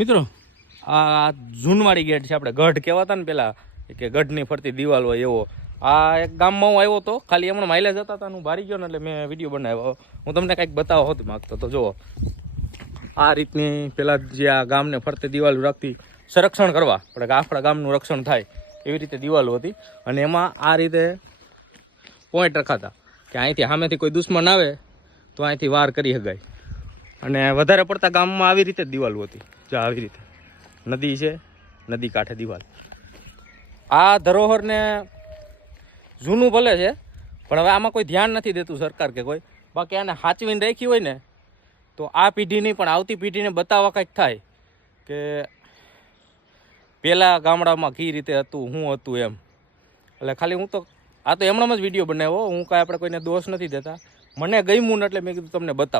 મિત્રો આ જૂનવાડી ગેટ છે, આપણે ગઢ કહેવાતા ને પેલા કે ગઢની ફરતી દિવાલ હોય એવો આ એક ગામમાં હું આવ્યો તો, ખાલી હમણાં માઇલેજ જતા હતા હું ભારી ગયો ને એટલે મેં વિડીયો બનાવ્યો. હું તમને કંઈક બતાવવા હોત માગતો તો જુઓ આ રીતની પેલા જે આ ગામને ફરતી દિવાલ રાખતી સંરક્ષણ કરવા આપણે કે આપણા ગામનું રક્ષણ થાય એવી રીતે દિવાલો હતી. અને એમાં આ રીતે પોઈન્ટ રખાતા કે અહીંથી સામેથી કોઈ દુશ્મન આવે તો અહીંથી વાર કરી શકાય. અને વધારે પડતા ગામમાં આવી રીતે જ દિવાલો હતી, જે આવી રીતે નદી છે, નદી કાંઠે દિવાલ. આ ધરોહરને જૂનું ભલે છે પણ હવે આમાં કોઈ ધ્યાન નથી દેતું સરકાર કે કોઈ, બાકી આને સાચવીને રાખી હોય ને તો આ પેઢીની પણ આવતી પેઢીને બતાવવા કંઈક થાય કે પહેલાં ગામડામાં કઈ રીતે હતું, શું હતું એમ. એટલે ખાલી હું તો આ તો એમણામ જ વિડીયો બનાવ્યો, હું કાંઈ આપણે કોઈને દોષ નથી દેતા. મને ગમ્યું ને એટલે મેં કીધું તમને બતાવો.